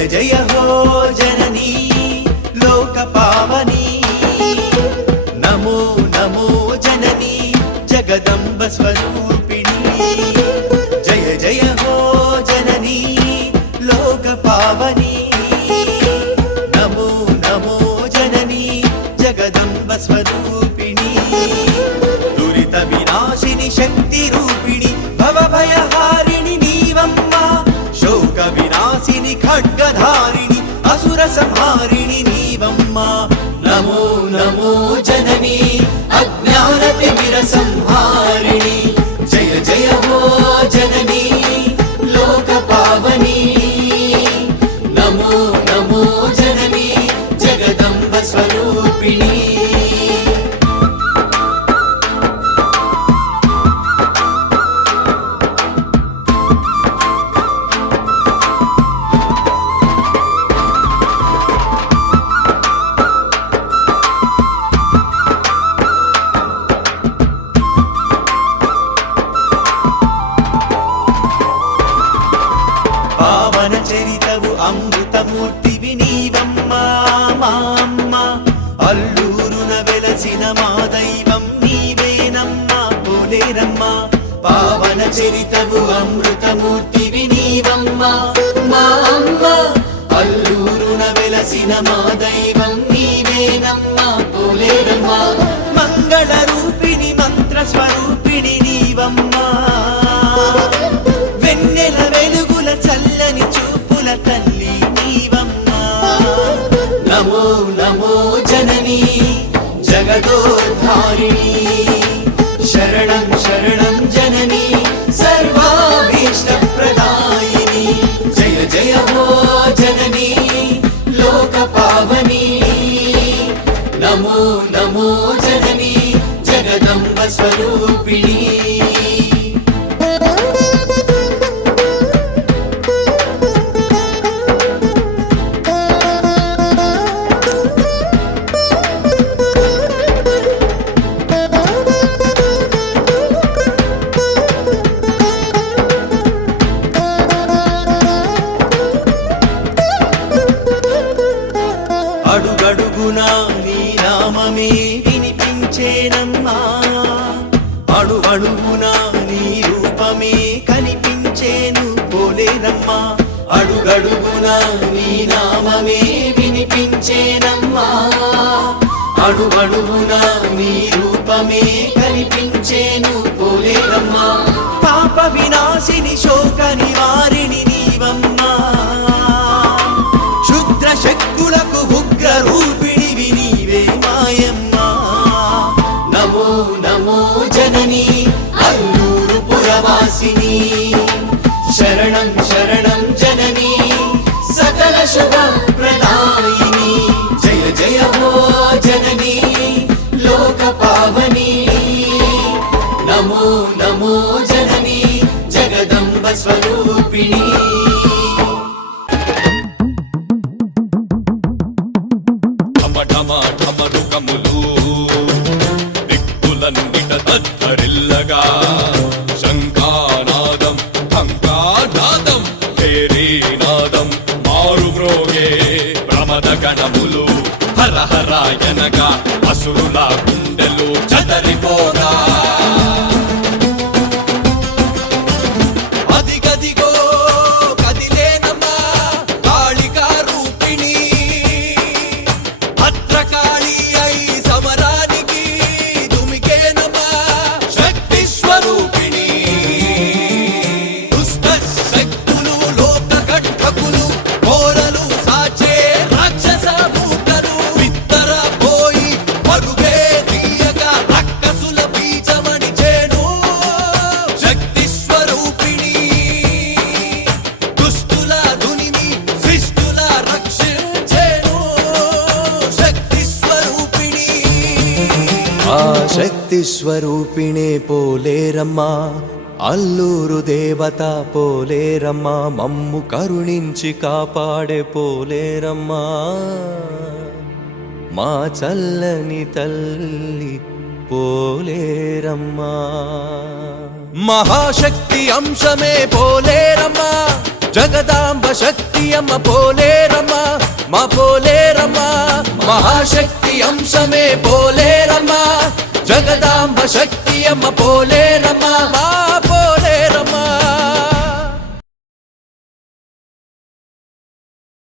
జయ జయ హో జననీ లోక పావని. నమో నమో జననీ జగదంబ స్వరూప ధారిణి అసుర సంహారిణి నీవమ్మా. నమో నమో జననీ అజ్ఞాన తిమిర అమృతమూర్తివి నీవమ్మా మా అమ్మ అల్లూరున వెలసిన మా దైవం నీవేనమ్మా పోలేరమ్మా. పావన చరితవు అమృతమూర్తివి నీవమ్మా మా అమ్మ అల్లూరున వెలసిన మా దైవం నీవేనమ్మా పోలేరమ్మా. మంగళ రూపిణి మంత్ర స్వరూపిణి నీవమ్మా. జగదోద్ధారిణి శరణం శరణం జననీ సర్వాభీష్ట ప్రదాయిని జయ జయ హో జననీ లోక పావని. నమో నమో జననీ జగదంబ స్వరూపిణి. వినిపించేనమ్మా అడు నీ రూపమే కనిపించేను పోలేనమ్మా అడుగడుగునా నీ నామమే వినిపించేనమ్మా. అడు అడుగునా నీ రూపమే కనిపించేను పోలేనమ్మా పాప వినాశిని శుభ ప్రదాయిని. జయ జయ హో జనని లోక పావని. నమో నమో జననీ జగదంబ స్వరూపిణి. ప్రమద గణములు హర హరాయనగా అసురులా ఆ శక్తి స్వరూపిణి పోలేరమ్మా. అల్లూరు దేవత పోలేరమ్మా. మమ్ము కరుణించి కాపాడే పోలేరమ్మా. మా చల్లని తల్లి పోలేరమ్మా. మహాశక్తి అంశమే పోలేరమ్మా. జగదాంబ శక్తి అమ్మ పోలేరమ్మా. మా పోలేరమ్మా. మహాశక్తి అంశమే పోలేరమ్మా. పోలే రమ్మ